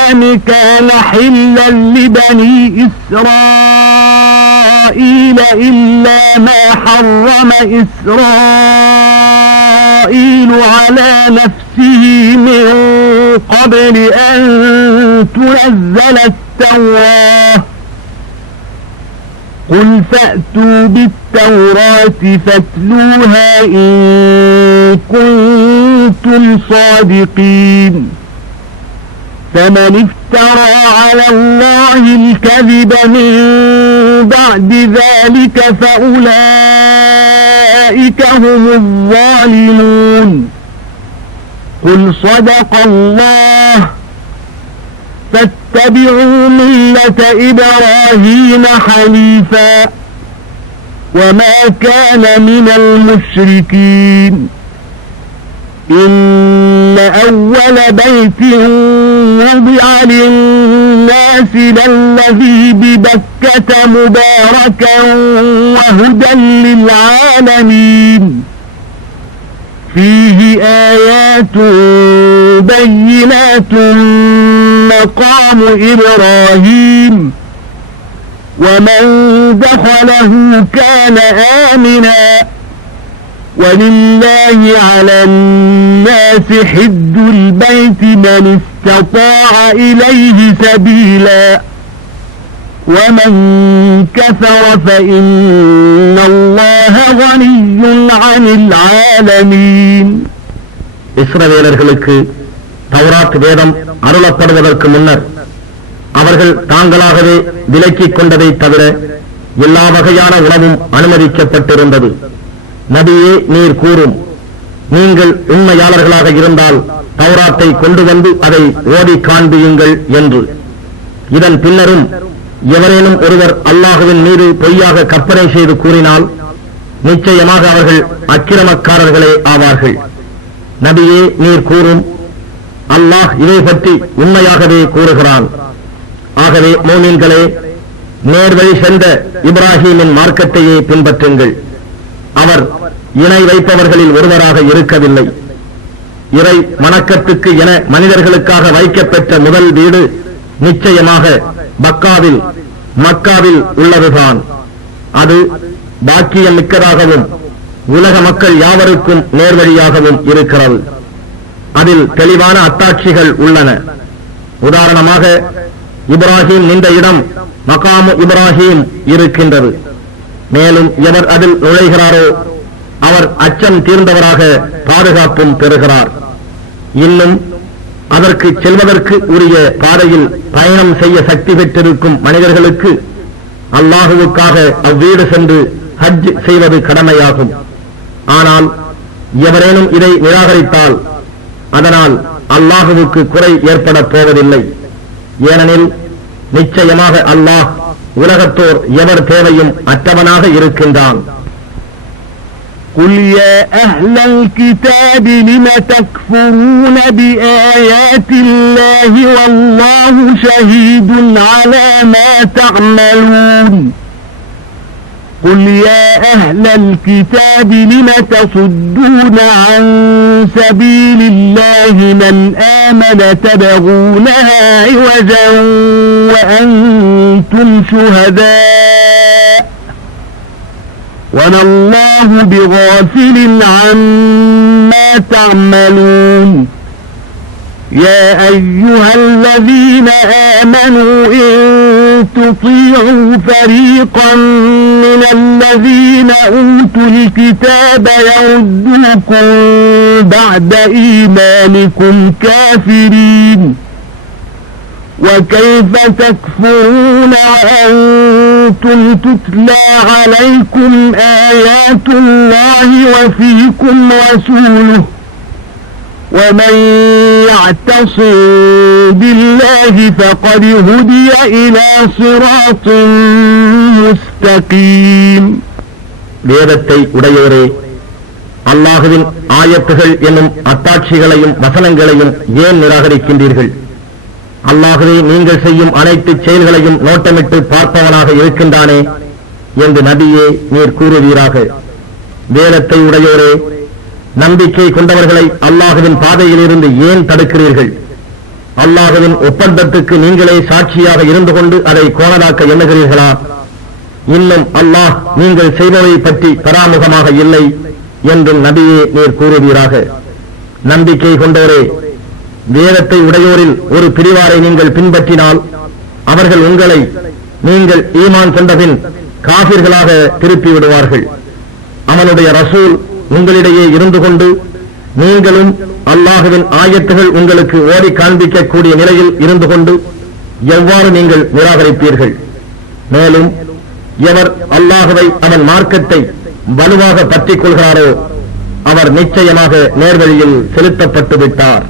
الأنعام كان حلا لبني إسرائيل إلا ما حرم إسرائيل على نفسه من قبل أن تنزل التوراة قل فأتوا بالتوراة فاتلوها إن كنتم صادقين فمن افترى على الله الكذب من بعد ذلك فأولئك هم الظالمون قل صدق الله فاتبعوا ملة إبراهيم حنيفا وما كان من المشركين إن أول بيت وضع للناس للذي ببكة مباركا وهدى للعالمين فيه آيات بينات مقام إبراهيم ومن دخله كان آمنا ولله على الناس حج البيت من استطاع إليه سبيلا ومن كفر فإن الله غني عن العالمين. இஸ்ரவேலர்களுக்கு தௌராத் வேதம் அருளப்படுவதற்கு முன்னர் அவர்கள் தாங்களாகவே விலக்கிக் கொண்டதை தவிர எல்லா வகையான உணவும் அனுமதிக்கப்பட்டிருந்தது. நபியே, நீர் கூறும், நீங்கள் உண்மையாளர்களாக இருந்தால் தௌராத்தை கொண்டு வந்து அதை ஓதி காண்பியுங்கள் என்று. இதன் பின்னரும் எவரேனும் ஒருவர் அல்லாஹுவின் மீது பொய்யாக கற்பனை செய்து கூறினால் நிச்சயமாக அவர்கள் அக்கிரமக்காரர்களே ஆவார்கள். நபியே, நீர் கூறும், அல்லாஹ் இதை பற்றி உண்மையாகவே கூறுகிறான். ஆகவே மோமீன்களே, நேர்வழி சென்ற இப்ராஹீமின் மார்க்கத்தையே பின்பற்றுங்கள். அவர் இணை வைப்பவர்களில் ஒருவராக இருக்கவில்லை. இறை வணக்கத்துக்கு என மனிதர்களுக்காக வைக்கப்பெற்ற முதல் வீடு நிச்சயமாக மக்காவில் உள்ளதுதான். அது பாக்கியம் மிக்கதாகவும் உலக மக்கள் யாவருக்கும் நேர்வழியாகவும் இருக்கிறது. அதில் தெளிவான அத்தாட்சிகள் உள்ளன. உதாரணமாக, இப்ராஹிம் நின்ற இடம் மகாமு இப்ராஹிம் இருக்கின்றது. மேலும் எவர் அதில் நுழைகிறாரோ அவர் அச்சம் தீர்ந்தவராக பாதுகாப்பும் பெறுகிறார். இன்னும் அதற்கு செல்வதற்கு உரிய பாதையில் பயணம் செய்ய சக்தி பெற்றிருக்கும் மனிதர்களுக்கு அல்லாஹுவுக்காக அவ்வீடு சென்று ஹஜ் செய்வது கடமையாகும். ஆனால் எவரேனும் இதை நிராகரித்தால் அதனால் அல்லாஹுவுக்கு குறை ஏற்பட போவதில்லை. ஏனெனில் நிச்சயமாக அல்லாஹ் உலகத்தோர் எவர் தேவையும் அற்றவனாக இருக்கின்றான். قل يا أهل الكتاب لم تكفرون بآيات الله والله شهيد على ما تعملون قل يا أهل الكتاب لم تصدون عن سبيل الله من آمن تبغونها عوجا وأنتم شهداء وما الله بغافل عما تعملون يا أيها الذين آمنوا إن تطيعوا فريقا من الذين أوتوا الكتاب يردوكم بعد إيمانكم كافرين وكيف تكفرون وأنتم تتلى عليكم آيات الله وفيكم رسوله ومن يعتصم بالله فقد هدي إلى صراط مستقيم. வேதத்தை உடையோரே, அல்லாஹுவின் ஆயத்துகள் என்னும் அத்தாட்சிகளையும் வசனங்களையும் ஏன் நிராகரிக்கின்றீர்கள்? அல்லாஹுவே நீங்கள் செய்யும் அனைத்து செயல்களையும் நோட்டமிட்டு பார்ப்பவனாக இருக்கின்றானே என்று நபியே நீர் கூறுவீராக. வேதத்தை உடையோரே, நம்பிக்கை கொண்டவர்களை அல்லாஹுவின் பாதையிலிருந்து ஏன் தடுக்கிறீர்கள்? அல்லாஹ்வின் ஒப்பந்தத்துக்கு நீங்களே சாட்சியாக இருந்து கொண்டு அதை கோணலாக்க எண்ணுகிறீர்களா? இன்னும் அல்லாஹ் நீங்கள் செய்பவை பற்றி பராமுகமாக இல்லை என்றும் நபியே நீர் கூறுவீராக. நம்பிக்கை கொண்டோரே, வேதத்தை உடையோரில் ஒரு பிரிவாரை நீங்கள் பின்பற்றினால் அவர்கள் உங்களை நீங்கள் ஈமான் கொண்டபின் காபிர்களாக திருப்பி விடுவார்கள். அவனுடைய ரசூல் உங்களிடையே இருந்து கொண்டு நீங்களும் அல்லாஹ்வின் ஆயத்துகள் உங்களுக்கு ஓடி காண்பிக்கக்கூடிய நிலையில் இருந்து கொண்டு எவ்வாறு நீங்கள் நிராகரிப்பீர்கள்? மேலும் எவர் அல்லாஹ்வை அவன் மார்க்கத்தை வலுவாக பற்றிக் கொள்கிறாரோ அவர் நிச்சயமாக நேர்வழியில் செலுத்தப்பட்டு விட்டார்.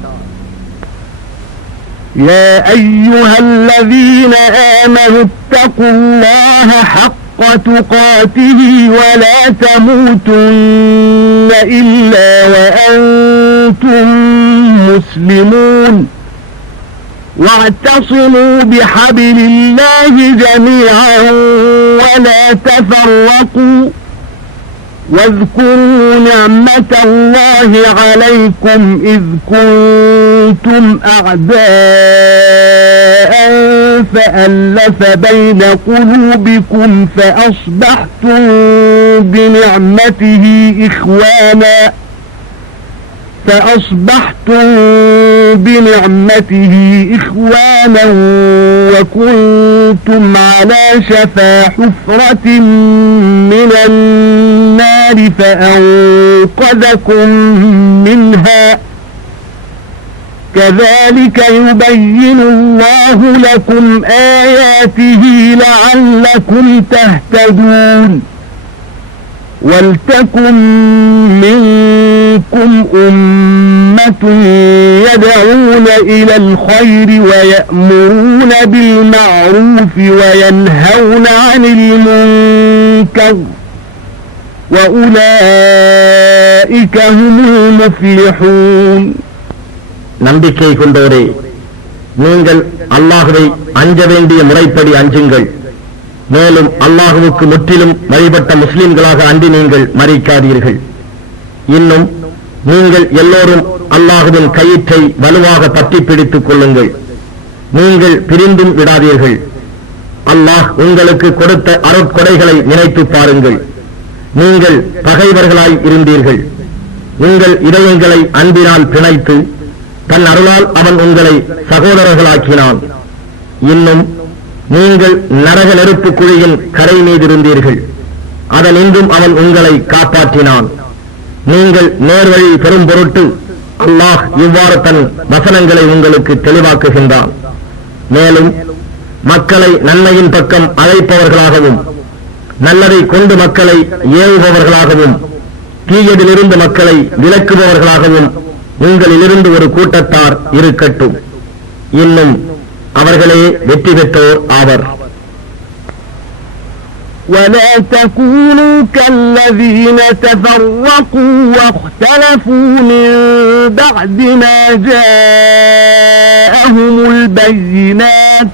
يا أيها الذين آمنوا اتقوا الله حق تقاته ولا تموتن إلا وأنتم مسلمون واعتصموا بحبل الله جميعا ولا تفرقوا واذكروا نعمة الله عليكم إذ كنتم أعداء فألف بين قلوبكم فأصبحتم بنعمته إخوانا وكنتم على شفا حفرة من النار فأنقذكم منها كذلك يبين الله لكم آياته لعلكم تهتدون ولتكن منكم أمة يدعون إلى الخير ويأمرون بالمعروف وينهون عن المنكر وأولئك هم المفلحون. நம்பிக்கை கொண்டோரே, நீங்கள் அல்லாஹ்வை அஞ்ச வேண்டிய முறைப்படி அஞ்சுங்கள். மேலும் அல்லாஹ்வுக்கு முற்றிலும் வழிபட்ட முஸ்லிம்களாக அன்றி நீங்கள் மறிக்காதீர்கள். இன்னும் நீங்கள் எல்லோரும் அல்லாஹ்வின் கயிற்றை வலுவாக பற்றி பிடித்துக் கொள்ளுங்கள். நீங்கள் பிரிந்தும் விடாதீர்கள். அல்லாஹ் உங்களுக்கு கொடுத்த அருட்கொடைகளை நினைத்து பாருங்கள். நீங்கள் பகைவர்களாய் இருந்தீர்கள். உங்கள் இதயங்களை அன்பினால் பிணைத்து தன் அருளால் அவன் உங்களை சகோதரர்களாக்கினான். இன்னும் நீங்கள் நரக நெருப்பு குழியின் கரை மீதிருந்தீர்கள். அதனின்றும் அவன் உங்களை காப்பாற்றினான். நீங்கள் நேர்வழி பெறும் பொருட்டு அல்லாஹ் இவ்வாறு தன் வசனங்களை உங்களுக்கு தெளிவாக்குகின்றான். மேலும் மக்களை நன்மையின் பக்கம் அழைப்பவர்களாகவும் நல்லதை கொண்டு மக்களை ஏவுபவர்களாகவும் தீயதிலிருந்து மக்களை விலக்குபவர்களாகவும் உங்களிலிருந்து ஒரு கூட்டத்தார் இருக்கட்டும். இன்னும் அவர்களே வெற்றி பெற்றோர் ஆவர். ولا تكونوا كالذين تفرقوا واختلفوا من بعد ما جاءهم البينات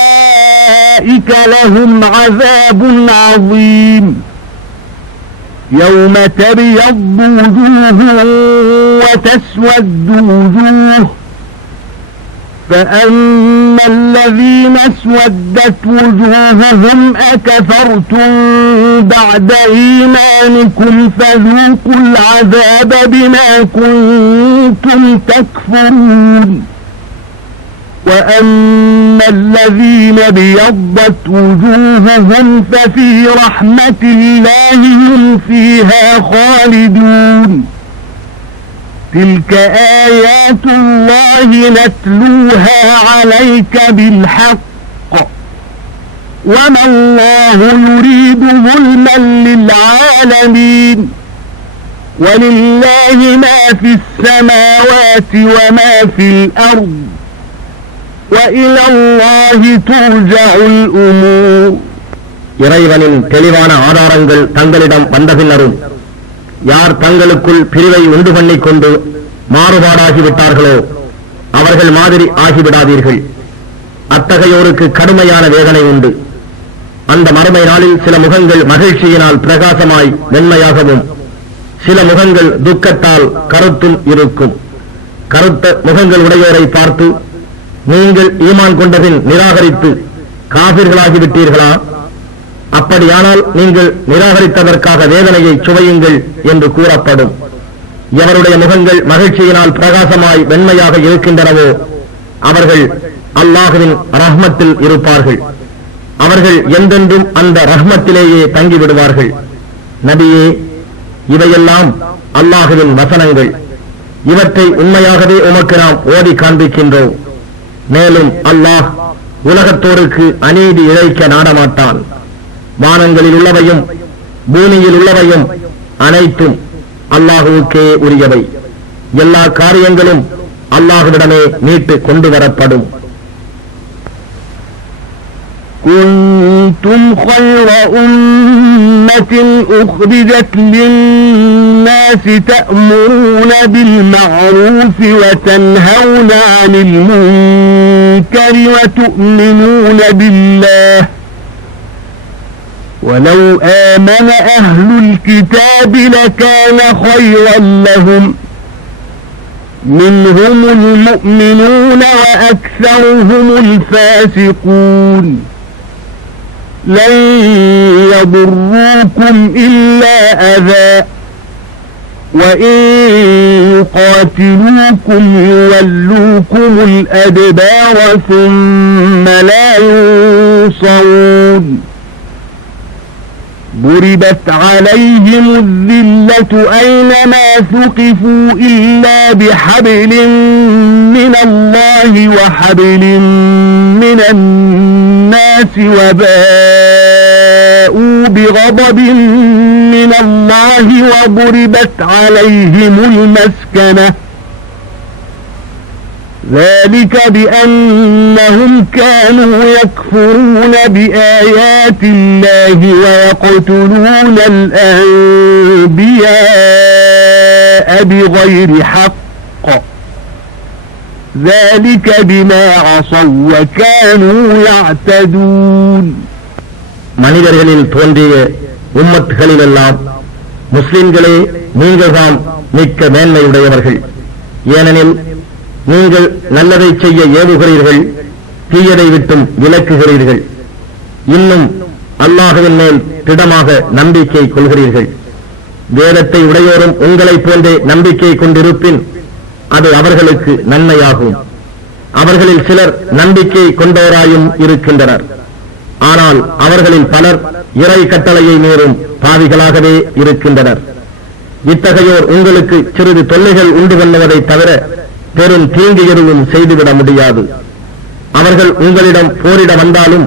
وأولئك لهم عذاب عظيم. يوم تبيض وجوه وتسود وجوه فأما الذين اسودت وجوههم أكفرتم بعد إيمانكم فذوقوا العذاب بما كنتم تكفرون وأما الذين ابيضت وجوههم ففي رحمة الله هم فيها خالدون. تلك آيات الله نتلوها عليك بالحق وما الله يريد ظلما للعالمين ولله ما في السماوات وما في الأرض وإلى الله ترجع الأمور. இறைவனின் தெளிவான ஆதாரங்கள் தங்களிடம் வந்த பின்னரும் யார் தங்களுக்குள் பிரிவை உண்டு பண்ணிக் கொண்டு மாறுபாடாகிவிட்டார்களோ அவர்கள் மாதிரி ஆகிவிடாதீர்கள். அத்தகையோருக்கு கடுமையான வேதனை உண்டு. அந்த மறுமை நாளில் சில முகங்கள் மகிழ்ச்சியினால் பிரகாசமாய் வெண்மையாகவும் சில முகங்கள் துக்கத்தால் கருத்தும் இருக்கும். கருத்த முகங்கள் உடையோரை பார்த்து, நீங்கள் ஈமான் கொண்டபின் நிராகரித்து காபிர்களாகிவிட்டீர்களா? அப்படியானால் நீங்கள் நிராகரித்ததற்காக வேதனையை சுவையுங்கள் என்று கூறப்படும். எவருடைய முகங்கள் மகிழ்ச்சியினால் பிரகாசமாய் வெண்மையாக இருக்கின்றனவோ அவர்கள் அல்லாஹுவின் ரஹ்மத்தில் இருப்பார்கள். அவர்கள் என்றென்றும் அந்த ரஹ்மத்திலேயே தங்கிவிடுவார்கள். நபியே, இவையெல்லாம் அல்லாஹுவின் வசனங்கள். இவற்றை உண்மையாகவே உமக்கு நாம் ஓதி காண்பிக்கின்றோம். மேலும் அல்லாஹ் உலகத்தோருக்கு அநீதி இழைக்க நாடமாட்டான். வானங்களில் உள்ளவையும் பூமியில் உள்ளவையும் அனைத்தும் அல்லாஹுவுக்கே உரியவை. எல்லா காரியங்களும் அல்லாஹுவிடமே மீட்டு கொண்டு வரப்படும். كنتم خير أمة أخرجت للناس تأمرون بالمعروف وتنهون عن المنكر وتؤمنون بالله ولو آمن أهل الكتاب لكان خيرا لهم منهم المؤمنون وأكثرهم الفاسقون لن يضروكم إلا أذى وإن يقاتلوكم يولوكم الأدبار ثم لا ينصرون ضربت عليهم الذلة أينما ثقفوا إلا بحبل من الله وحبل من الناس وباءوا بغضب من الله وضربت عليهم المسكنة ذلك بأنهم كانوا يكفرون بآيات الله ويقتلون الأنبياء بغير حق ذلك بما عصوا وكانوا يعتدون. மனிதர்களில் தோன்றிய உம்மத்துகளிலெல்லாம் முஸ்லிம்களே நீங்கள் தாம் மிக்க மேன்மையுடையவர்கள். ஏனெனில் நீங்கள் நல்லதை செய்ய ஏவுகிறீர்கள், தீயதை விட்டும் விலக்குகிறீர்கள். இன்னும் அல்லாஹுவின் மேல் திடமாக நம்பிக்கை கொள்கிறீர்கள். வேதத்தை உடையோரும் உங்களைப் போன்றே நம்பிக்கை கொண்டிருப்பின் அது அவர்களுக்கு நன்மையாகும். அவர்களில் சிலர் நம்பிக்கை கொண்டோராயும் இருக்கின்றனர். ஆனால் அவர்களில் பலர் இறை கட்டளையை மீறும் பாவிகளாகவே இருக்கின்றனர். இத்தகையோர் உங்களுக்கு சிறிது தொல்லைகள் உண்டு பண்ணுவதை தவிர பெரும் தீங்கு எதுவும் செய்துவிட முடியாது. அவர்கள் உங்களிடம் போரிட வந்தாலும்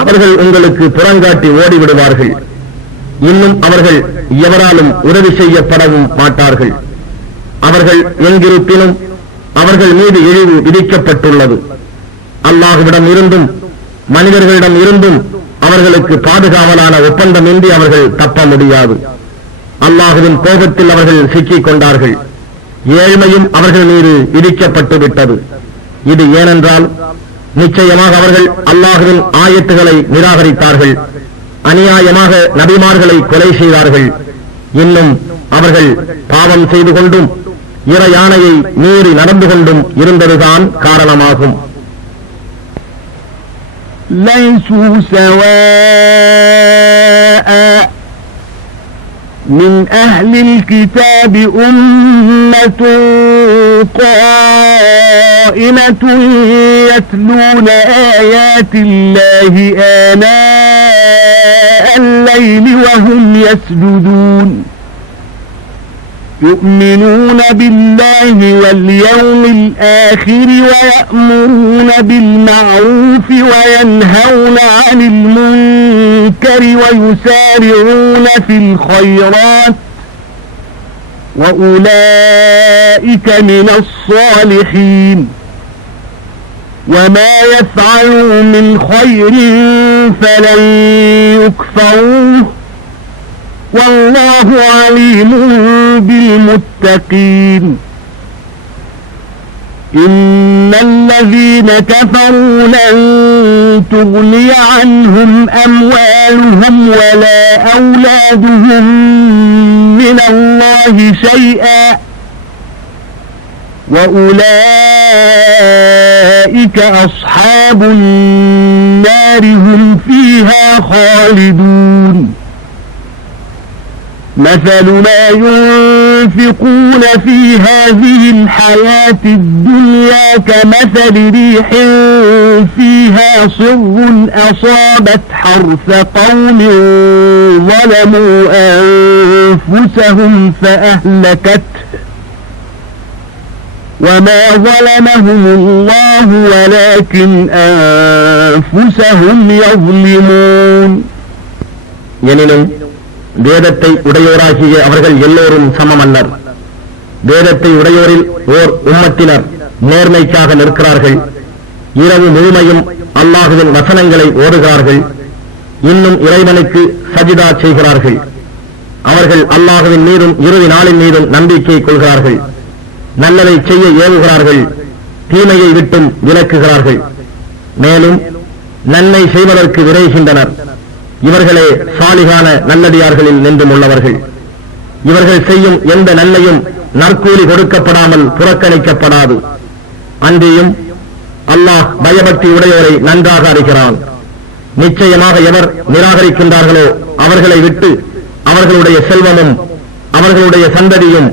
அவர்கள் உங்களுக்கு புறங்காட்டி ஓடிவிடுவார்கள். இன்னும் அவர்கள் எவராலும் உதவி செய்யப்படவும் மாட்டார்கள். அவர்கள் எங்கிருப்பினும் அவர்கள் மீது இழிவு விதிக்கப்பட்டுள்ளது. அல்லாஹ்விடம் இருந்தும் மனிதர்களிடம் இருந்தும் அவர்களுக்கு பாதுகாவலான ஒப்பந்தமின்றி அவர்கள் தப்ப முடியாது. அல்லாஹுவின் கோபத்தில் அவர்கள் சிக்கிக் கொண்டார்கள். ஏழ்மையும் அவர்கள் மீது விதிக்கப்பட்டு விட்டது. இது ஏனென்றால் நிச்சயமாக அவர்கள் அல்லாஹுவின் ஆயத்துகளை நிராகரித்தார்கள், அநியாயமாக நபிமார்களை கொலை செய்தார்கள். இன்னும் அவர்கள் பாவம் செய்து கொண்டும் இறை ஆணையை மீறி நடந்து கொண்டும் இருந்ததுதான் காரணமாகும். ليسوا سواء من أهل الكتاب أمة قائمة يتلون آيات الله آناء الليل وهم يسجدون يؤمنون بالله واليوم الآخر ويأمرون بالمعروف وينهون عن المنكر ويسارعون في الخيرات وأولئك من الصالحين وما يفعلوا من خير فلن يكفروه والله عليم بالمتقين. إن الذين كفروا لن تغني عنهم أموالهم ولا أولادهم من الله شيئا وأولئك أصحاب النار هم فيها خالدون مثل ما ينفقون في هذه الحياة الدنيا كمثل ريح فيها صر أصابت حرث قوم ظلموا أنفسهم فأهلكته وما ظلمهم الله ولكن أنفسهم يظلمون. எனினும் வேதத்தை உடையோராகிய அவர்கள் எல்லோரும் சமமல்லர். வேதத்தை உடையோரில் ஓர் உம்மத்தினர் நேர்மைக்காக நிற்கிறார்கள். இரவு முழுமையும் அல்லாஹுவின் வசனங்களை ஓதுகிறார்கள். இன்னும் இறைவனுக்கு சஜிதா செய்கிறார்கள். அவர்கள் அல்லாஹுவின் மீதும் இறுதி நாளின் மீதும் நம்பிக்கை கொள்கிறார்கள். நல்லதை செய்ய ஏவுகிறார்கள், தீமையை விட்டும் விலக்குகிறார்கள். மேலும் நன்மை செய்வதற்கு விரைகின்றனர். இவர்களே சாலிகான நல்லடியார்களில் நின்றும் உள்ளவர்கள். இவர்கள் செய்யும் எந்த நன்மையும் நற்கூலி கொடுக்கப்படாமல் புறக்கணிக்கப்படாது. அன்றியும் அல்லாஹ் பயபக்தி உடையோரை நன்றாக அறிகிறான். நிச்சயமாக எவர் நிராகரிக்கின்றார்களோ அவர்களை விட்டு அவர்களுடைய செல்வமும் அவர்களுடைய சந்ததியும்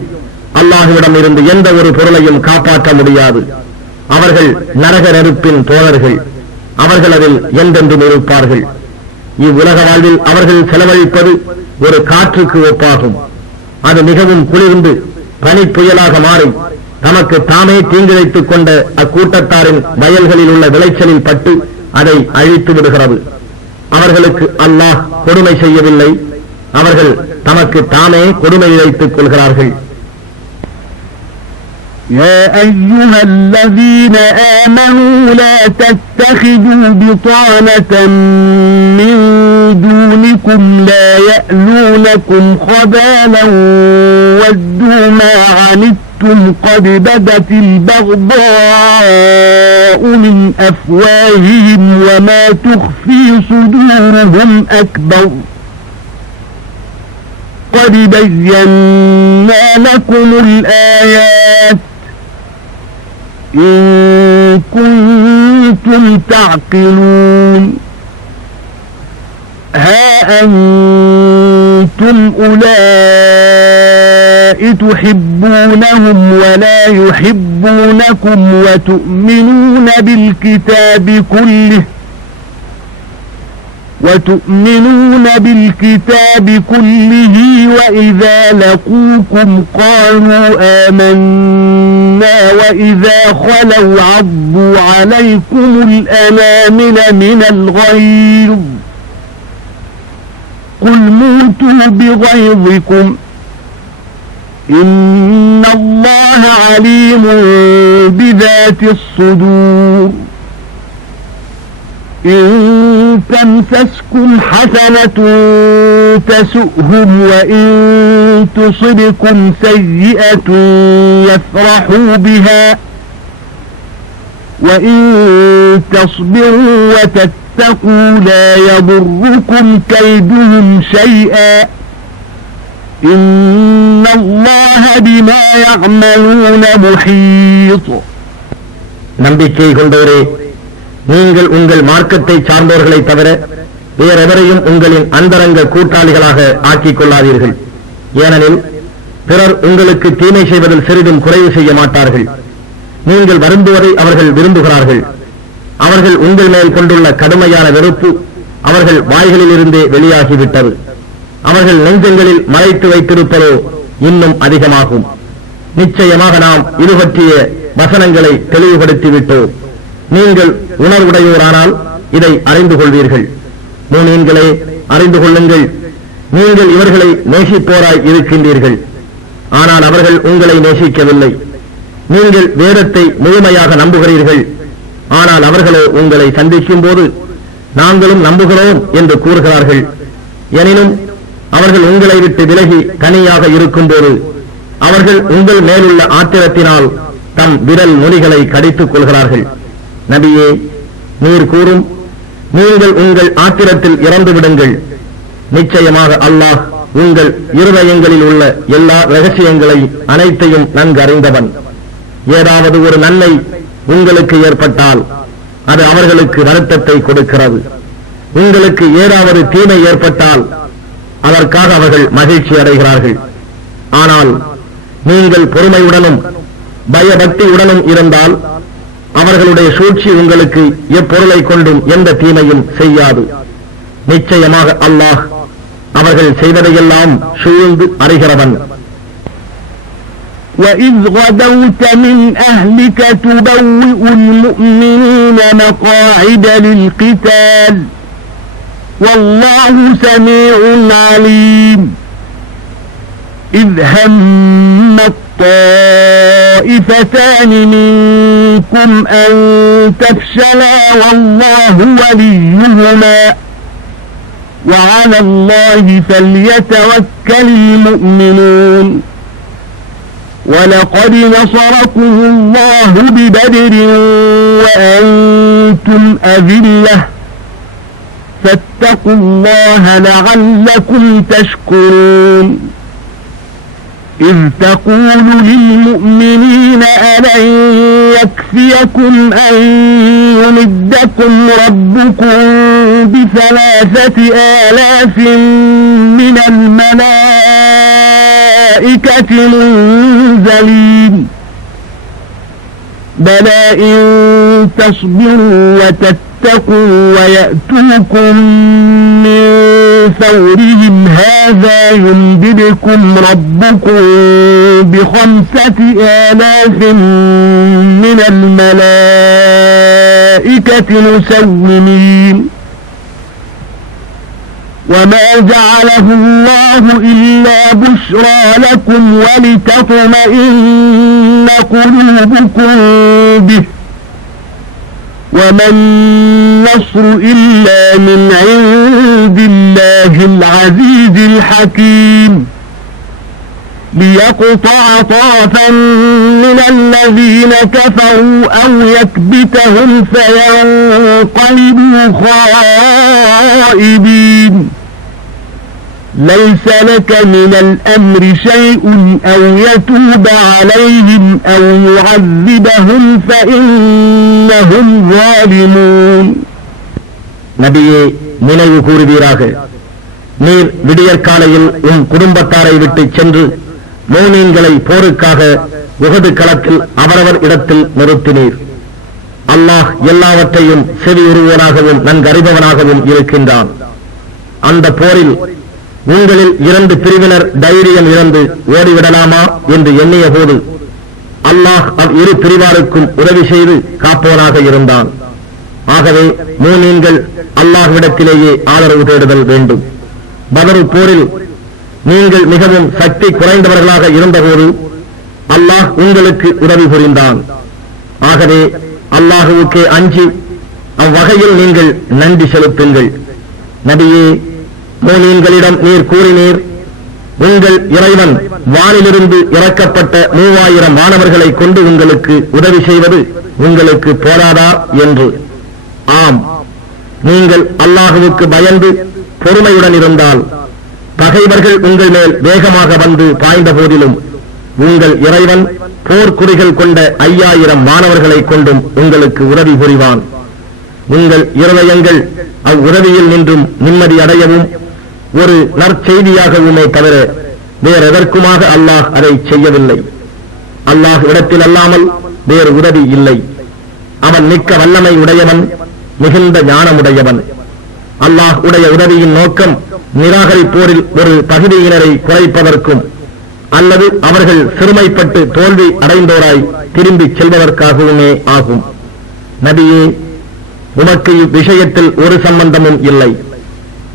அல்லாஹுவிடம் இருந்து எந்த ஒரு பொருளையும் காப்பாற்ற முடியாது. அவர்கள் நரக நெருப்பின் தோழர்கள். அவர்கள் அதில் என்றென்றும் இருப்பார்கள். இவ்வுலக வாழ்வில் அவர்கள் செலவழிப்பது ஒரு காற்றுக்கு ஒப்பாகும். அது மிகவும் குளிர்ந்து பனி புயலாக மாறி தமக்கு தாமே தீங்கிழைத்துக் கொண்ட அக்கூட்டத்தாரின் வயல்களில் உள்ள விளைச்சலில் பட்டு அதை அழித்து விடுகிறது. அவர்களுக்கு அல்லாஹ் கொடுமை செய்யவில்லை, அவர்கள் தமக்கு தாமே கொடுமை இழைத்துக் கொள்கிறார்கள். يا أيها الذين آمنوا لا تتخذوا بطانة من دونكم لا يألونكم خبالا ودوا ما عنتم قد بدت البغضاء من أفواههم وما تخفي صدورهم أكبر قد بينا لكم الآيات إن كنتم تعقلون ها أنتم أولئك تحبونهم ولا يحبونكم وتؤمنون بالكتاب كله وإذا لقوكم قالوا آمنا وإذا خلوا عضوا عليكم الأنامل من الغيظ قل موتوا بغيظكم إن الله عليم بذات الصدور إن تمسسكم حسنة تسؤهم وإن تصبكم سيئة يفرحوا بها وإن تصبروا وتتقوا لا يضركم كيدهم شيئا إن الله بما يعملون محيط. நம்பிக்கை கொண்டவரே, நீங்கள் உங்கள் மார்க்கத்தை சார்ந்தவர்களை தவிர வேறெவரையும் உங்களின் அந்தரங்க கூட்டாளிகளாக ஆக்கிக் கொள்ளாதீர்கள். ஏனெனில் பிறர் உங்களுக்கு தீமை செய்வதில் சிறிதும் குறைவு செய்ய மாட்டார்கள். நீங்கள் வருந்துவதை அவர்கள் விரும்புகிறார்கள். அவர்கள் உங்கள் மேல் கொண்டுள்ள கடுமையான வெறுப்பு அவர்கள் வாய்களில் இருந்தே வெளியாகிவிட்டது. அவர்கள் நெஞ்சங்களில் மறைத்து வைத்திருப்பதோ இன்னும் அதிகமாகும். நிச்சயமாக நாம் இது பற்றிய வசனங்களை தெளிவுபடுத்திவிட்டோம். நீங்கள் உணர்வுடையோரானால் இதை அறிந்து கொள்வீர்கள். மூமீன்களே, அறிந்து கொள்ளுங்கள், நீங்கள் இவர்களை நேசிப்போராய் இருக்கின்றீர்கள். ஆனால் அவர்கள் உங்களை நேசிக்கவில்லை. நீங்கள் வேதத்தை முழுமையாக நம்புகிறீர்கள். ஆனால் அவர்களோ உங்களை சந்திக்கும் போது நாங்களும் நம்புகிறோம் என்று கூறுகிறார்கள். எனினும் அவர்கள் உங்களை விட்டு விலகி தனியாக இருக்கும் போது அவர்கள் உங்கள் மேலுள்ள ஆத்திரத்தினால் தம் விரல் நுனிகளை கடித்துக் கொள்கிறார்கள். நபியே, நீர் கூறும், நீங்கள் உங்கள் ஆத்திரத்தில் இறந்து விடுங்கள். நிச்சயமாக அல்லாஹ் உங்கள் இருதயங்களில் உள்ள எல்லா ரகசியங்களை அனைத்தையும் நன்கு அறிந்தவன். ஏதாவது ஒரு நன்மை உங்களுக்கு ஏற்பட்டால் அது அவர்களுக்கு வருத்தத்தை கொடுக்கிறது. உங்களுக்கு ஏதாவது தீமை ஏற்பட்டால் அதற்காக அவர்கள் மகிழ்ச்சி அடைகிறார்கள். ஆனால் நீங்கள் பொறுமையுடனும் பயபக்தியுடனும் இருந்தால் அவர்களுடைய சூழ்ச்சி உங்களுக்கு எப்பொருளை கொண்டும் எந்த தீமையும் செய்யாது. நிச்சயமாக அல்லாஹ் அவர்கள் செய்வதையெல்லாம் சூழ்ந்து அறிகிறவன். وَإِذْ غَدَوْتَ مِنْ أَهْلِكَ تُبَوِّئُ الْمُؤْمِنِينَ مَقَاعِدَ لِلْقِتَالِ وَاللَّهُ سَمِيعٌ عَلِيمٌ إِذْ هَمَّ الطَّائِفَتَانِ مِنكُمْ أَن تَفْشَلَا وَاللَّهُ وَلِيُّهُمَا وَعَلَى اللَّهِ فَلْيَتَوَكَّلِ الْمُؤْمِنُونَ وَلَقَدْ نَصَرَكُمُ اللَّهُ بِبَدْرٍ وَأَنْتُمْ أَذِلَّةٌ فَاتَّقُوا اللَّهَ لَعَلَّكُمْ تَشْكُرُونَ إِذْ تَقُولُ لِلْمُؤْمِنِينَ أَلَنْ يَكْفِيَكُمْ أَنْ يُمِدَّكُمْ رَبُّكُمْ ب3,000 مِنَ الْمَلَائِكَةِ مُنْزَلِينَ بَلَى إِن تَصْبِرُوا وَتَتَّقُوا وَيَأْتُوكُم مِّن فَوْرِهِمْ هَذَا يُمْدِدْكُمْ رَبُّكُم ب5,000 مِّنَ الْمَلَائِكَةِ مُسَوِّمِينَ وَمَا جَعَلَهُ اللَّهُ إِلَّا بُشْرَى لَكُمْ وَلِتَطْمَئِنَّ قُلُوبُكُم بِهِ وَمَا النَّصْرُ إِلَّا مِنْ عِندِ اللَّهِ الْعَزِيزِ الْحَكِيمِ لِيَقْطَعَ طَرَفًا مِنَ الَّذِينَ كَفَرُوا أَوْ يَكْبِتَهُمْ فَيَنقَلِبُوا خَائِبِينَ لَيْسَ لَكَ مِنَ الْأَمْرِ شَيْءٌ أَوْ يَتُوبَ عَلَيْهِمْ أَوْ يُعَذِّبَهُمْ فَإِنَّهُمْ ظَالِمُونَ நபியே, நினைவு கூறுவீராக, நீர் விடியற்காலையில் உன் குடும்பத்தாரை விட்டு சென்று மோமீன்களை போருக்காக உஹது களத்தில் அவரவர் இடத்தில் நிறுத்தினீர். அல்லாஹ் எல்லாவற்றையும் செவியுறுவனாகவும் நன்கறிபவனாகவும் இருக்கின்றான். அந்த போரில் உங்களில் 2 பிரிவினர் தைரியம் இழந்து ஓடிவிடலாமா என்று எண்ணிய போது அல்லாஹ் இரு பிரிவாருக்கும் உதவி செய்து காப்பவனாக இருந்தான். ஆகவே மூமீன்கள் அல்லாஹ்விடத்திலேயே ஆதரவு தேடுதல் வேண்டும். பத்ர் போரில் நீங்கள் மிகவும் சக்தி குறைந்தவர்களாக இருந்தபோது அல்லாஹ் உங்களுக்கு உதவி புரிந்தான். ஆகவே அல்லாஹுவுக்கே அஞ்சி அவ்வகையில் நீங்கள் நன்றி செலுத்துங்கள். நபியே, மூமீன்களிடம் நீர் கூறினீர், உங்கள் இறைவன் வானிலிருந்து இறக்கப்பட்ட 3000 மாணவர்களை கொண்டு உங்களுக்கு உதவி செய்வது உங்களுக்கு போராதா என்று. ஆம், நீங்கள் அல்லாஹுவுக்கு பயந்து பொறுமையுடன் இருந்தால் பகைவர்கள் உங்கள் மேல் வேகமாக வந்து பாய்ந்த போதிலும் உங்கள் இறைவன் போர்க்குறிகள் கொண்ட 5000 மாணவர்களை கொண்டும் உங்களுக்கு உதவி புரிவான். உங்கள் இருதயங்கள் அவ்வுதவியில் நின்றும் நிம்மதி அடையவும் ஒரு நற்செய்தியாகவுமே தவிர வேறெதற்குமாக அல்லாஹ் அதை செய்யவில்லை. அல்லாஹ் இடத்தில் அல்லாமல் வேறு உதவி இல்லை. அவன் மிக்க வல்லமை உடையவன், மிகுந்த ஞானமுடையவன். அல்லாஹ் உடைய உதவியின் நோக்கம் நிராகரிப்போரில் ஒரு பகுதியினரை குறைப்பதற்கும் அல்லது அவர்கள் சிறுமைப்பட்டு தோல்வி அடைந்தோராய் திரும்பிச் செல்வதற்காகவுமே ஆகும். நபியே, உமக்கு இவ்விஷயத்தில் ஒரு சம்பந்தமும் இல்லை.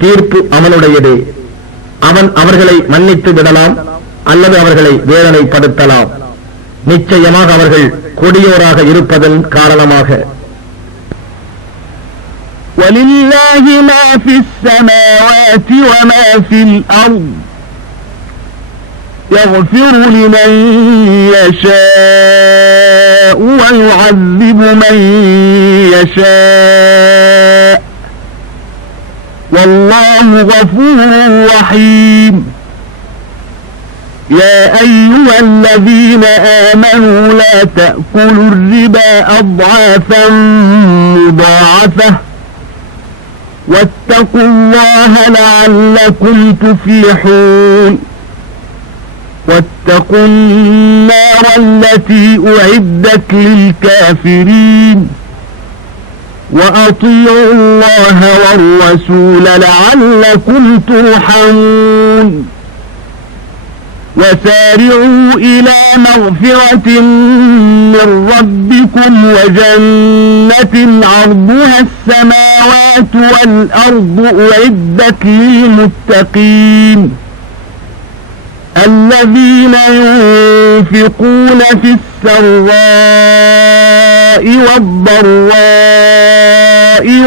தீர்ப்பு அவனுடையதே. அவன் அவர்களை மன்னித்து விடலாம் அல்லது அவர்களை வேதனைப்படுத்தலாம். நிச்சயமாக அவர்கள் கொடியோராக இருப்பதன் காரணமாக. وَلِلَّهِ مَا فِي السَّمَاوَاتِ وَمَا فِي الْأَرْضِ يَغْفِرُ لِمَن يَشَاءُ وَيُعَذِّبُ مَن يَشَاءُ وَاللَّهُ غَفُورٌ رَّحِيمٌ يا أيها الذين آمنوا لا تأكلوا الربا أضعافا مضاعفة واتقوا الله لعلكم تفلحون واتقوا النار التي أعدت للكافرين وأطيعوا الله والرسول لعلكم ترحمون وسارعوا إلى مغفرة من ربكم وجنة عرضها السماوات والأرض أعدت للمتقين الذين ينفقون في السراء والضراء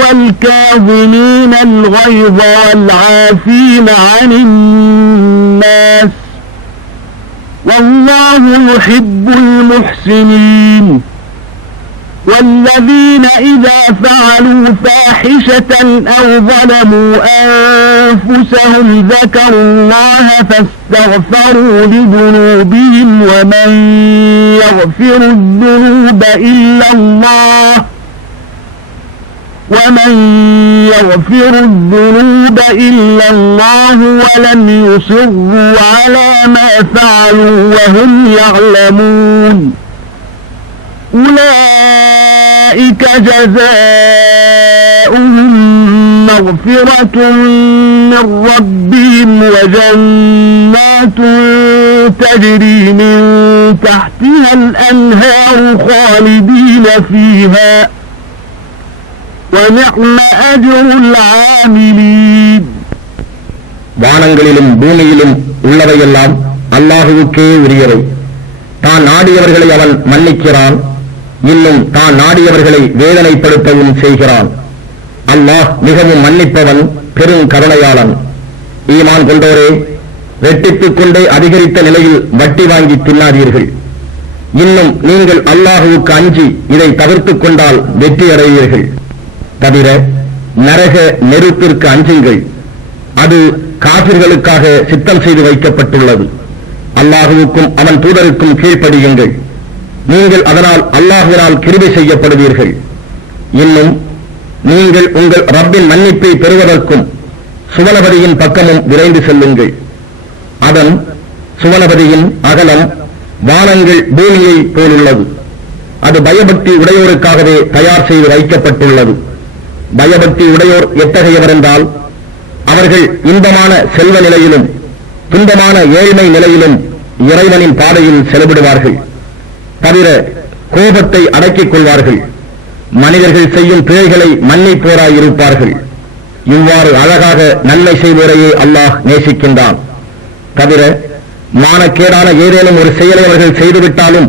والكاظمين الغيظ والعافين عن الناس والله يحب المحسنين والذين إذا فعلوا فاحشة أو ظلموا أنفسهم ذكروا الله فاستغفروا لذنوبهم ومن يغفر الذنوب إلا الله ولم يصروا على ما فعلوا وهم يعلمون أولئك جزاؤهم مغفرة من ربهم وجنات تجري من تحتها الأنهار خالدين فيها ونعم أجر العاملين. வானங்களிலும் பூமியிலும் உள்ளவையெல்லாம் அல்லாஹுவுக்கே உரியவை. தான் நாடியவர்களை அவன் மன்னிக்கிறான், இன்னும் தான் நாடியவர்களை வேதனைப்படுத்தவும் செய்கிறான். அல்லாஹ் மிகவும் மன்னிப்பவன், பெரும் கருணையாளன். ஈமான் கொண்டோரே, வெட்டித்துக் கொண்டே அதிகரித்த நிலையில் வட்டி வாங்கி தின்னாதீர்கள். இன்னும் நீங்கள் அல்லாஹுவுக்கு அஞ்சி இதை தவிர்த்துக் கொண்டால் வெற்றி அடைவீர்கள். தவிர நரக நெருப்பிற்கு அஞ்சுங்கள், அது காபிர்களுக்காக சித்தம் செய்து வைக்கப்பட்டுள்ளது. அல்லாஹுவுக்கும் அவன் தூதருக்கும் கீழ்ப்படியுங்கள், நீங்கள் அதனால் அல்லாஹுவினால் கிருபை செய்யப்படுவீர்கள். இன்னும் நீங்கள் உங்கள் ரப்பின் மன்னிப்பை பெறுவதற்கும் சுவனபதியின் பக்கமும் விரைந்து செல்லுங்கள். அதன் சுவனபதியின் அகலம் வானங்கள் பூமியை போலுள்ளது. அது பயபக்தி உடையோருக்காகவே தயார் செய்து வைக்கப்பட்டுள்ளது. பயபக்தி உடையோர் எத்தகையவர் என்றால், அவர்கள் இன்பமான செல்வ நிலையிலும் துன்பமான ஏழ்மை நிலையிலும் இறைவனின் பாதையில் செலவிடுவார்கள். தவிர கோபத்தை அடக்கிக் கொள்வார்கள். மனிதர்கள் செய்யும் பிழைகளை மன்னிப்போராயிருப்பார்கள். இவ்வாறு அழகாக நன்மை செய்வோரையே அல்லாஹ் நேசிக்கின்றான். தவிர மானக்கேடான ஏதேனும் ஒரு செயலை அவர்கள் செய்துவிட்டாலும்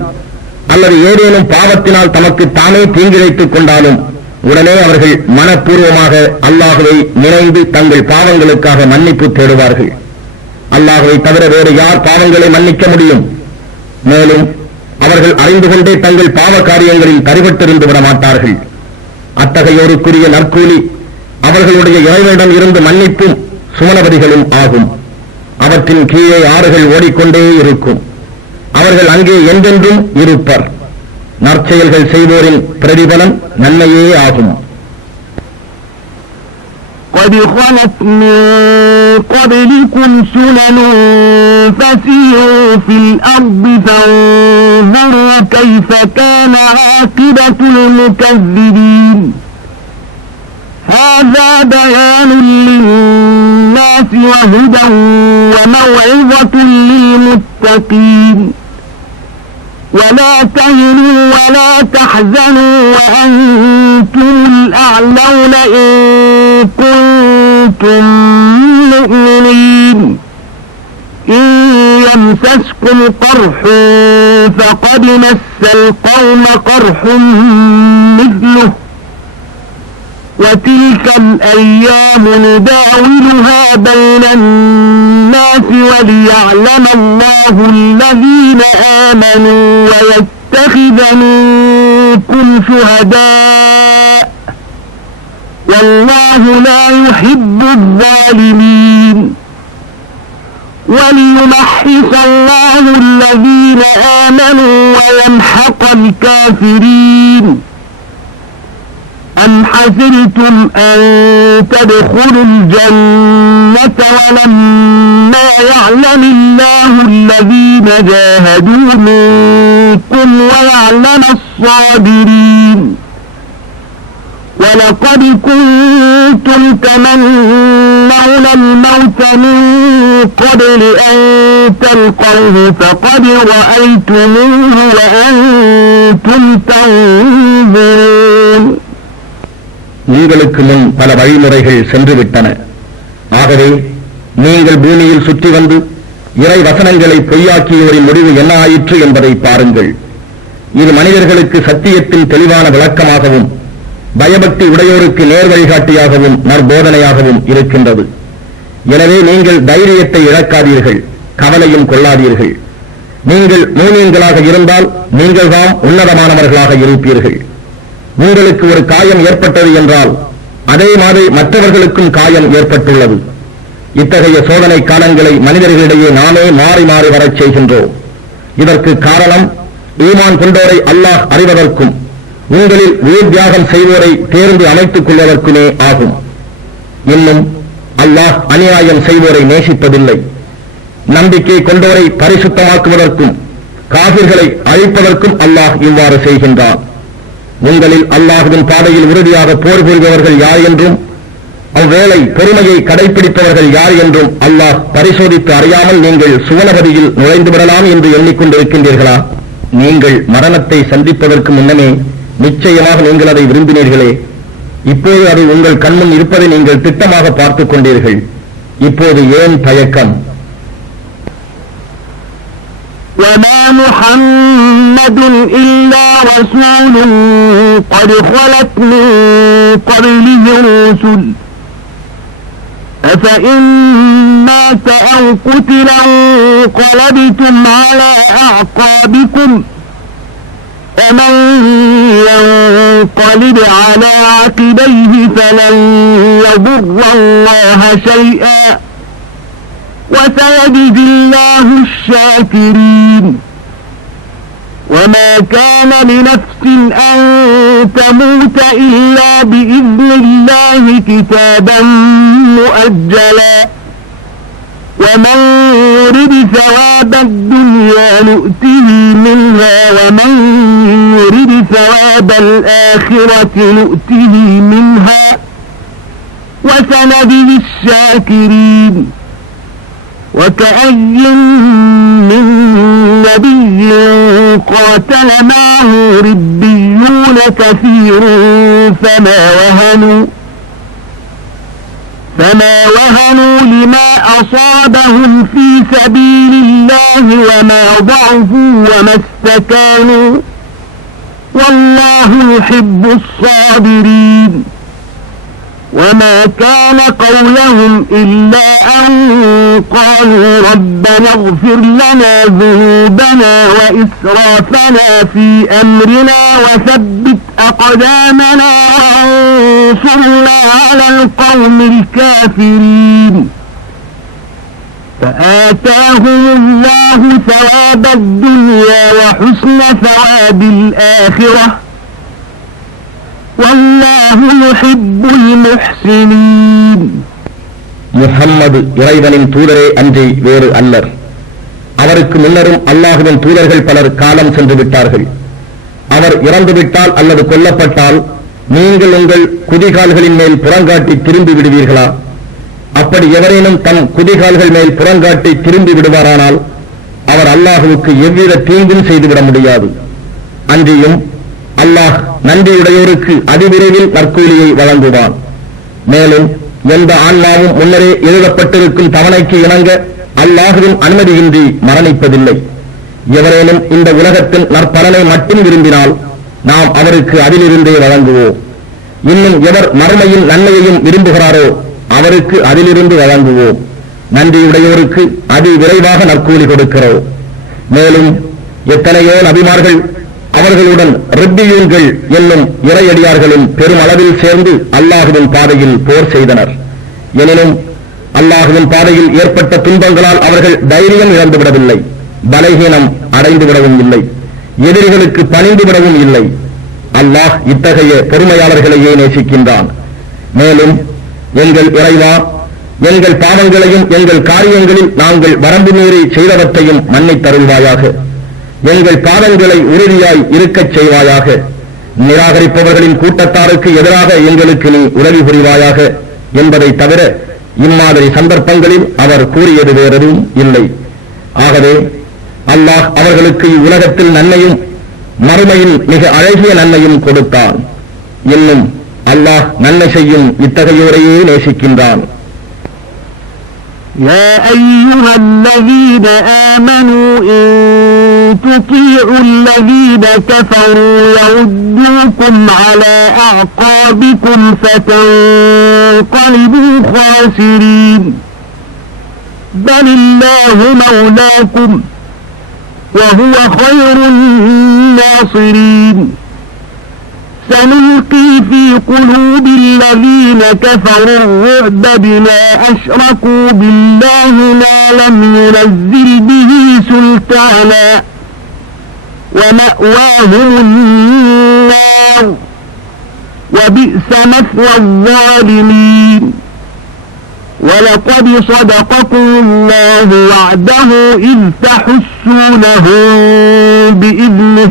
அல்லது ஏதேனும் பாவத்தினால் தமக்கு தானே தீங்கிழைத்துக் கொண்டாலும் உடனே அவர்கள் மனப்பூர்வமாக அல்லாஹுவை நினைந்து தங்கள் பாவங்களுக்காக மன்னிப்பு தேடுவார்கள். அல்லாஹுவை தவிர வேறு யார் பாவங்களை மன்னிக்க முடியும்? மேலும் அவர்கள் அறிந்து கொண்டே தங்கள் பாவ காரியங்களில் தரிபட்டிருந்து விட மாட்டார்கள். அத்தகையோருக்குரிய நற்கூலி அவர்களுடைய இறைவனிடம் இருந்து மன்னிப்பும் சுமனபதிகளும் ஆகும். அவற்றின் கீழே ஆறுகள் ஓடிக்கொண்டே இருக்கும். அவர்கள் அங்கே என்றென்றும் இருப்பர். நற்செயல்கள் செய்வோரின் பிரதிபலன் நன்மையே ஆகும். قد خلت من قبلكم سنن فسيروا في الأرض فانظروا كيف كان عاقبة المكذبين هذا بيان للناس وهدى وموعظة للمتقين ولا تهنوا ولا تحزنوا وأنتم الأعلون إن كنتم مؤمنين إن يمسسكم قرح فقد مس القوم قرح مثله وتلك الأيام نداولها بين الناس وليعلم الله الذين آمنوا ويتخذ منكم شهداء والله لا يحب الظالمين وليمحص الله الذين آمنوا ويمحق الكافرين أم حسبتم أن تدخلوا الجنة ولما يعلم الله الذين جاهدوا منكم ويعلم الصابرين ولقد كنتم تمنون الموت من قبل أن تلقوه فقد رأيتموه وأنتم تنظرون. உங்களுக்கு முன் பல வழிமுறைகள் சென்றுவிட்டன. ஆகவே நீங்கள் பூமியில் சுற்றி வந்து இறை வசனங்களை பொய்யாக்கியோரின் முடிவு என்ன ஆயிற்று என்பதை பாருங்கள். இது மனிதர்களுக்கு சத்தியத்தின் தெளிவான விளக்கமாகவும் பயபக்தி உடையோருக்கு நேர் வழிகாட்டியாகவும் நற்போதனையாகவும் இருக்கின்றது. எனவே நீங்கள் தைரியத்தை இழக்காதீர்கள், கவலையும் கொள்ளாதீர்கள். நீங்கள் மூமின்களாக இருந்தால் நீங்கள்தான் உன்னதமானவர்களாக இருப்பீர்கள். உங்களுக்கு ஒரு காயம் ஏற்பட்டது என்றால் அதே மாதிரி மற்றவர்களுக்கும் காயம் ஏற்பட்டுள்ளது. இத்தகைய சோதனை காலங்களை மனிதர்களிடையே நாமே மாறி மாறி வரச் செய்கின்றோம். இதற்கு காரணம் ஈமான் கொண்டோரை அல்லாஹ் அறிவதற்கும் உங்களில் உயிர் தியாகம் செய்வோரை தேர்ந்து அமைத்துக் கொள்வதற்குமே ஆகும். இன்னும் அல்லாஹ் அநியாயம் செய்வோரை நேசிப்பதில்லை. நம்பிக்கை கொண்டோரை பரிசுத்தமாக்குவதற்கும் காபிர்களை அழிப்பதற்கும் அல்லாஹ் இவ்வாறு செய்கின்றான். உங்களில் அல்லாஹ்வின் பாதையில் உறுதியாக போர் புரிபவர்கள் யார் என்றும் அவ்வேளை பொறுமையை கடைபிடிப்பவர்கள் யார் என்றும் அல்லாஹ் பரிசோதித்து அறியாமல் நீங்கள் சுவனபதியில் நுழைந்து விடலாம் என்று எண்ணிக்கொண்டிருக்கின்றீர்களா? நீங்கள் மரணத்தை சந்திப்பதற்கு முன்னமே நிச்சயமாக நீங்கள் அதை விரும்பினீர்களே. இப்போது அது உங்கள் கண்முன் இருப்பதை நீங்கள் திட்டமாக பார்த்துக் கொண்டீர்கள். இப்போது ஏன் தயக்கம்? وما محمد إلا رسول قد خلت من قبله الرسل أفإن مات أو قتل انقلبتم على أعقابكم ومن ينقلب على عقبيه فلن يضر الله شيئا وسيجزي الله الشاكرين. وما كان لنفس أن تموت إلا بإذن الله كتابا مؤجلا ومن يرد ثواب الدنيا نؤته منها ومن يرد ثواب الآخرة نؤته منها وسنجزي الشاكرين. وكأي من نبي قاتل معه ربيون كثير فما وهنوا لما أصابهم في سبيل الله وما ضعفوا وما استكانوا والله يحب الصابرين. وما كان قولهم إلا أن قالوا ربنا اغفر لنا ذنوبنا وإسرافنا في أمرنا وثبت أقدامنا وانصرنا على القوم الكافرين. فآتاهم الله ثواب الدنيا وحسن ثواب الآخرة والله يحب المحسنين. முஹம்மது இறைவனின் தூதரே அன்றி வேறு அல்லர். அவருக்கு முன்னரும் அல்லாஹ்வின் தூதர்கள் பலர் காலம் சென்று விட்டார்கள். அவர் இறந்துவிட்டால் அல்லது கொல்லப்பட்டால் நீங்கள் உங்கள் குதிகால்களின் மேல் புறங்காட்டி திரும்பி விடுவீர்களா? அப்படி எவரேனும் தம் குதிகால்கள் மேல் புறங்காட்டி திரும்பி விடுவாரானால் அவர் அல்லாஹுவுக்கு எவ்வித தீங்கும் செய்துவிட முடியாது. அன்றியும் அல்லாஹ் நன்றியுடையோருக்கு அதிவிரைவில் நற்கூலியை வழங்குவான். மேலும் எந்த ஆன்மாவும் முன்னரே எழுதப்பட்டிருக்கும் தவணைக்கு இணங்க அல்லாஹ்வின் அனுமதியின்றி மரணிப்பதில்லை. எவரேனும் இந்த உலகத்தின் நற்பலனை மட்டும் விரும்பினால் நாம் அவருக்கு அதிலிருந்தே வழங்குவோம். இன்னும் எவர் மறுமையின் நன்மையையும் விரும்புகிறாரோ அவருக்கு அதிலிருந்து வழங்குவோம். நன்றியுடையோருக்கு அதி விரைவாக நற்கூலி கொடுக்கிறோம். மேலும் எத்தனையோ நபிமார்கள் அவர்களுடன் ரிப்பியூன்கள் என்னும் இறையடியார்களும் பெருமளவில் சேர்ந்து அல்லாஹ்வின் பாதையில் போர் செய்தனர். எனினும் அல்லாஹ்வின் பாதையில் ஏற்பட்ட துன்பங்களால் அவர்கள் தைரியம் இழந்துவிடவில்லை, பலகீனம் அடைந்துவிடவும் இல்லை, எதிரிகளுக்கு பணிந்துவிடவும் இல்லை. அல்லாஹ் இத்தகைய பொறுமையாளர்களையே நேசிக்கின்றான். மேலும் எங்கள் இறைவா, எங்கள் பாவங்களையும் எங்கள் காரியங்களில் நாங்கள் வரம்பு மீறி செய்தவற்றையும் மன்னித்தருள்வாயாக. எங்கள் பாவங்களை உறுதியாய் இருக்கச் செய்வாயாக. நிராகரிப்பவர்களின் கூட்டத்தாருக்கு எதிராக எங்களுக்கு நீ உதவி புரிவாயாக என்பதை தவிர இம்மாதிரி சந்தர்ப்பங்களில் அவர் கூறியது வேறெதுவும் இல்லை. ஆகவே அல்லாஹ் அவர்களுக்கு இவ்வுலகத்தில் நன்மையும் மறுமையில் மிக அழகிய நன்மையும் கொடுத்தான். இன்னும் அல்லாஹ் நன்மை செய்யும் இத்தகையோரையே நேசிக்கின்றான். يا أيها الذين آمنوا إن تطيعوا الذين كفروا يردوكم على أعقابكم فتنقلبوا خاسرين بل الله مولاكم وهو خير الناصرين سنلقي في قلوب الذين كفروا الرعب بما أشركوا بالله ما لم ينزل به سلطانا ومأواهم النار وبئس مثوى الظالمين ولقد صدقكم الله وعده إذ تحسونهم بإذنه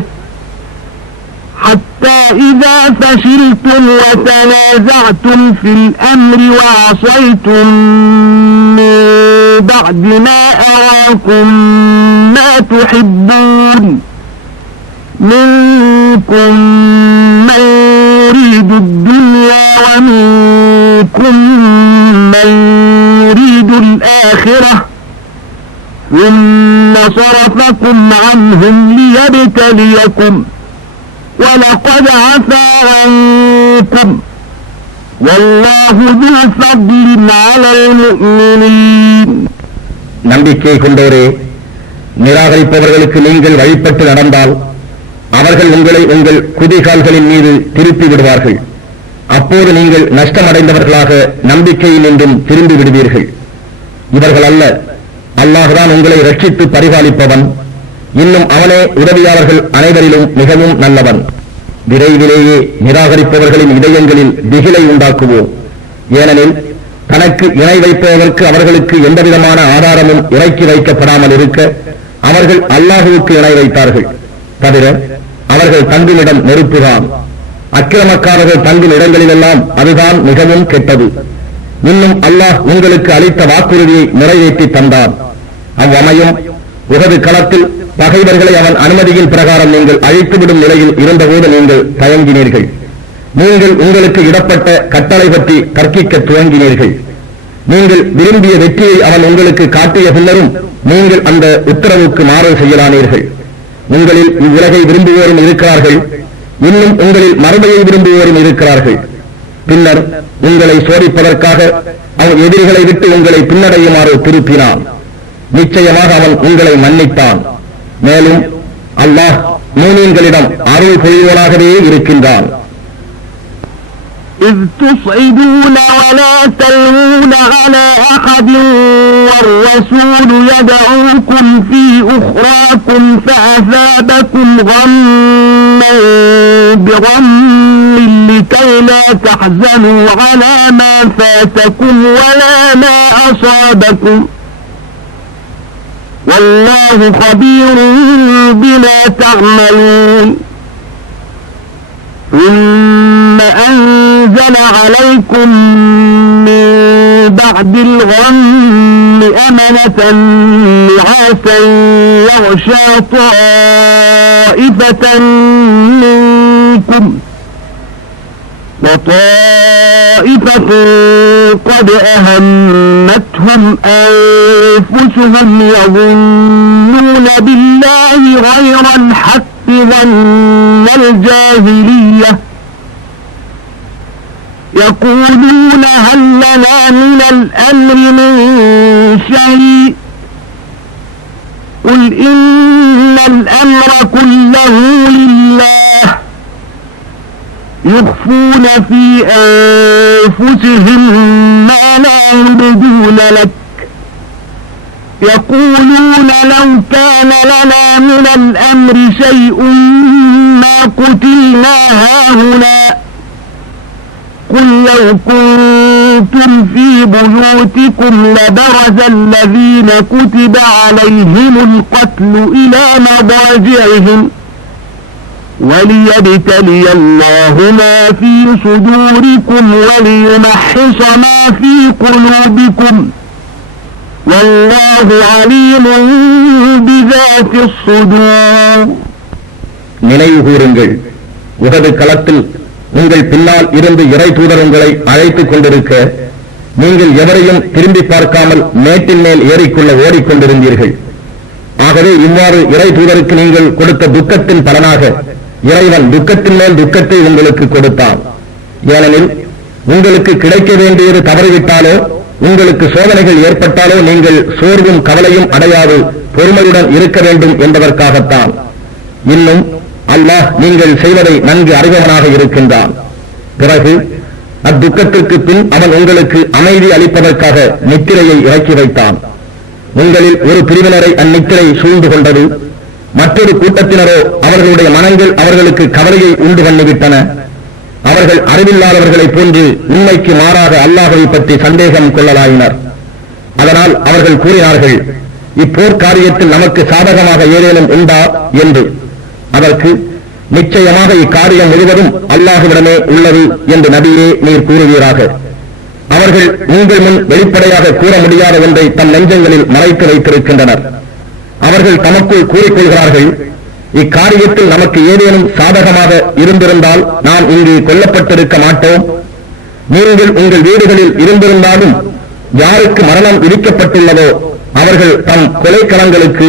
حتى إذا فشلتم وتنازعتم في الأمر وعصيتم من بعد ما أراكم ما تحبون منكم من يريد الدنيا ومنكم من يريد الآخرة ثم صرفكم عنهم ليبتليكم وَلَقَدْ عَفَا عَنكُمْ وَاللَّهُ ذُو فَضْلٍ عَلَى الْمُؤْمِنِينَ. நம்பிக்கை கொண்டோரே, நிராகரிப்பவர்களுக்கு நீங்கள் வழிபட்டு நடந்தால் அவர்கள் உங்களை உங்கள் குதிகால்களின் மீது திருப்பி விடுவார்கள். அப்போது நீங்கள் நஷ்டமடைந்தவர்களாக நம்பிக்கையில் நின்றும் திரும்பி விடுவீர்கள். இவர்கள் அல்ல, அல்லாஹ்தான் உங்களை ரட்சித்து பரிபாலிப்பவன். இன்னும் அவனே உதவியாளர்கள் அனைவரிலும் மிகவும் நல்லவன். விரைவிலேயே நிராகரிப்பவர்களின் இதயங்களில் திகிலை உண்டாக்குவோம். ஏனெனில் தனக்கு இணை வைப்பதற்கு அவர்களுக்கு எந்தவிதமான ஆதாரமும் இறக்கி வைக்கப்படாமல் இருக்க அவர்கள் அல்லாஹுவுக்கு இணை வைத்தார்கள். தவிர அவர்கள் தங்குமிடம் நெருப்புதான். அக்கிரமக்காரர்கள் தங்கும் இடங்களிலெல்லாம் அதுதான் மிகவும் கெட்டது. இன்னும் அல்லாஹ் உங்களுக்கு அளித்த வாக்குறுதியை நிறைவேற்றி தந்தான். அவ்வமயம் உகது களத்தில் பகைவர்களை அவன் அனுமதியின் பிரகாரம் நீங்கள் அழித்துவிடும் நிலையில் இருந்தபோது நீங்கள் தயங்கினீர்கள். நீங்கள் உங்களுக்கு இடப்பட்ட கட்டளை பற்றி தர்க்கிக்க துவங்கினீர்கள். நீங்கள் விரும்பிய வெற்றியை அவன் உங்களுக்கு காட்டிய பின்னரும் நீங்கள் அந்த உத்தரவுக்கு மாறல் செய்யலானீர்கள். உங்களில் இவ்வுலகை விரும்புவோரும் இருக்கிறார்கள், இன்னும் உங்களில் மறுமையை விரும்புவோரும் இருக்கிறார்கள். பின்னர் உங்களை சோதிப்பதற்காக அவன் எதிரிகளை விட்டு உங்களை பின்னடையுமாறு திருப்பினான். நிச்சயமாக அவன் உங்களை மன்னித்தான். மேலும் அல்லாஹ் மூமீன்களிடம் அருள் பொழிவனாகவே இருக்கின்றான். إذ تصعدون ولا تلوون على أحد والرسول يدعوكم في أخراكم فأثابكم غما بغم لكي لا تحزنوا على ما فاتكم ولا ما أصابكم والله خبير بما تعملون ثم أنزل عليكم من بعد الغم أمنة نعاسا يغشى طائفة منكم وطائفة قد أهمتهم أنفسهم يظنون بالله غير الحق ظن الجاهلية يقولون هل لنا من الأمر من شيء قل إن الأمر كله لله يخفون في أنفسهم ما لا يعبدون لك يقولون لو كان لنا من الأمر شيء ما قتلنا هاهنا قل لو كنتم في بيوتكم لبرز الذين كتب عليهم القتل إلى مضاجعهم وليبتلي الله ما في صدوركم وليمحص ما في قلوبكم والله عليم بذات الصدور. நினைவு கூறுங்கள், உஹது களத்தில் உங்கள் பின்னால் இருந்து இறை தூதர் உங்களை அழைத்துக் கொண்டிருக்க நீங்கள் எவரையும் திரும்பி பார்க்காமல் மேட்டின் மேல் ஏறிக்கொள்ள ஓடிக்கொண்டிருந்தீர்கள். ஆகவே இவ்வாறு இறை தூதருக்கு நீங்கள் கொடுத்த துக்கத்தின் பலனாக இறைவன் துக்கத்தின் மேல் துக்கத்தை உங்களுக்கு கொடுத்தான். ஏனெனில் உங்களுக்கு கிடைக்க வேண்டியது தவறிவிட்டாலோ உங்களுக்கு சோதனைகள் ஏற்பட்டாலோ நீங்கள் சோர்வும் கவலையும் அடையாது பொறுமையுடன் இருக்க வேண்டும் என்பதற்காகத்தான். இன்னும் அல்லாஹ் நீங்கள் செய்வதை நன்கு அறிபவனாக இருக்கின்றான். பிறகு அத்துக்கத்திற்கு பின் அவன் உங்களுக்கு அமைதி அளிப்பதற்காக நித்திரையை இறக்கி வைத்தான். உங்களில் ஒரு பிரிவினரை அந்நித்திரை சூழ்ந்து கொண்டது. மற்றொரு கூட்டத்தினரோ அவர்களுடைய மனங்கள் அவர்களுக்கு கவலையை உண்டு பண்ணிவிட்டன. அவர்கள் அறிவில்லாதவர்களைப் போன்று உண்மைக்கு மாறாக அல்லாஹ்வை பற்றி சந்தேகம் கொள்ளலாயினர். அதனால் அவர்கள் கூறினார்கள், இப்போர் காரியத்தில் நமக்கு சாதகமாக ஏதேனும் உண்டா என்று. அதற்கு நிச்சயமாக இக்காரியம் முழுவதும் அல்லாஹ்விடமே உள்ளது என்று நபியே நீர் கூறுவீராக. அவர்கள் உங்கள் முன் வெளிப்படையாக கூற முடியாத ஒன்றை தம் நெஞ்சங்களில் மறைத்து வைத்திருக்கின்றனர். அவர்கள் தமக்குள் கூறிக்கொள்கிறார்கள், இக்காரியத்தில் நமக்கு ஏதேனும் சாதகமாக இருந்திருந்தால் நாம் இங்கு கொல்லப்பட்டிருக்க மாட்டோம். நீங்கள் உங்கள் வீடுகளில் இருந்திருந்தாலும் யாருக்கு மரணம் விதிக்கப்பட்டுள்ளதோ அவர்கள் தம் கொலைக்களங்களுக்கு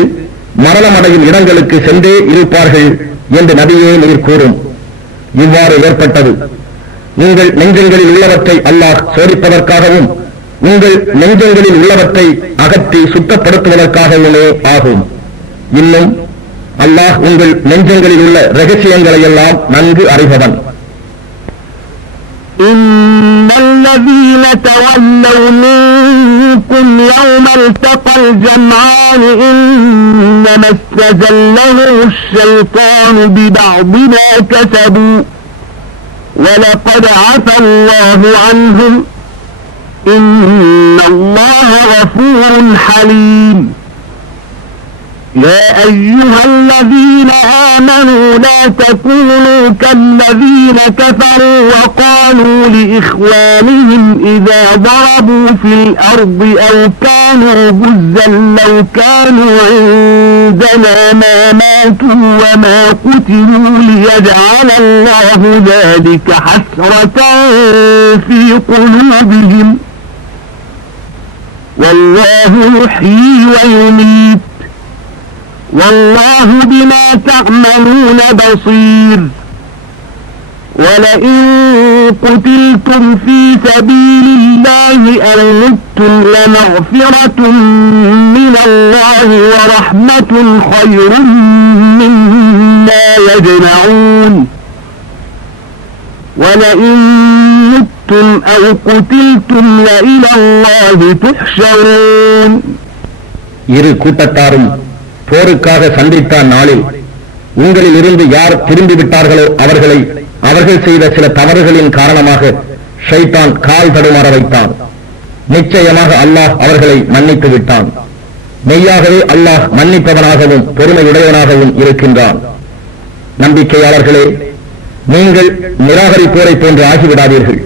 மரணமடையும் இடங்களுக்கு சென்றே இருப்பார்கள் என்று நபியே நீர் கூறும். இவ்வாறு ஏற்பட்டது உங்கள் நெஞ்சங்களில் உள்ளவற்றை அல்லாஹ் சோதிப்பதற்காகவும் உங்கள் நெஞ்சங்களில் உள்ளவற்றை அகற்றி சுத்தப்படுத்துவதற்காகவுமே ஆகும். இன்னும் அல்லாஹ் உங்கள் நெஞ்சங்களில் உள்ள ரகசியங்களை எல்லாம் நன்கு அறிபவன். إن الذين تولوا منكم يوم التقى الجمعان إنما استزلهم الشيطان ببعض ما كسبوا ولقد عفى الله عنهم إن الله غفور حليم. يا أيها الذين آمنوا لا تكونوا كالذين كفروا وقالوا لإخوانهم إذا ضربوا في الأرض أو كانوا غزا لو كانوا عندنا ما ماتوا وما قتلوا ليجعل الله ذلك حسرة في قلوبهم والله يحيي ويميت والله بما تعملون بصير. ولئن قتلتم في سبيل الله أو متم لمغفرة من الله ورحمة خير مما يجمعون. ولئن متم أو قتلتم لإلى الله تحشرون. இரு கூட்டத்தாரும் போருக்காக சந்தித்த நாளில் உங்களில் இருந்து யார் திரும்பிவிட்டார்களோ அவர்களை அவர்கள் செய்த சில தவறுகளின் காரணமாக ஷைத்தான் கால் தடுமாற வைத்தான். நிச்சயமாக அல்லாஹ் அவர்களை மன்னித்து விட்டான். மெய்யாகவே அல்லாஹ் மன்னிப்பவனாகவும் பொறுமையுடையவனாகவும் இருக்கின்றான். நம்பிக்கையாளர்களே, நீங்கள் நிராகரிப்போரை போன்று ஆகிவிடாதீர்கள்.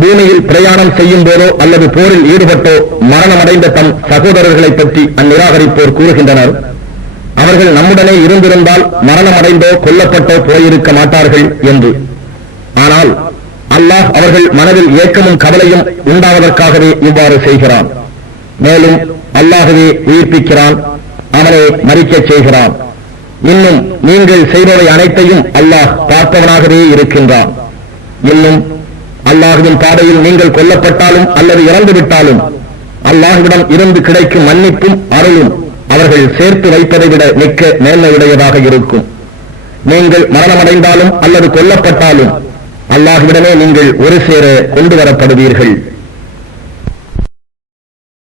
பூமியில் பிரயாணம் செய்யும் போதோ அல்லது போரில் ஈடுபட்டோ மரணமடைந்த தம் சகோதரர்களை பற்றி அந்நிராகரிப்போர் கூறுகின்றனர், அவர்கள் நம்முடனே இருந்திருந்தால் மரணமடைந்தோ கொல்லப்பட்டோ போயிருக்க மாட்டார்கள் என்று. ஆனால் அல்லாஹ் அவர்கள் மனதில் ஏக்கமும் கவலையும் உண்டாவதற்காகவே இவ்வாறு செய்கிறான். மேலும் அல்லாஹ்வே உயிர்ப்பிக்கிறான், அவனை மரிக்கச் செய்கிறான். இன்னும் நீங்கள் செய்பவை அனைத்தையும் அல்லாஹ் பார்ப்பவனாகவே இருக்கின்றான். இன்னும் அல்லாஹ்வின் பாதையில் நீங்கள் கொல்லப்பட்டாலும் அல்லது இறந்துவிட்டாலும் அல்லாஹ்விடம் இருந்து கிடைக்கும் மன்னிப்பும் அருளும் அவர்கள் சேர்த்து வைப்பதை விட மிக்க மேன்மையுடையதாக இருக்கும். நீங்கள் மரணமடைந்தாலும் அல்லது கொல்லப்பட்டாலும் அல்லாஹ்விடமே நீங்கள் ஒரு சேர கொண்டு வரப்படுவீர்கள்.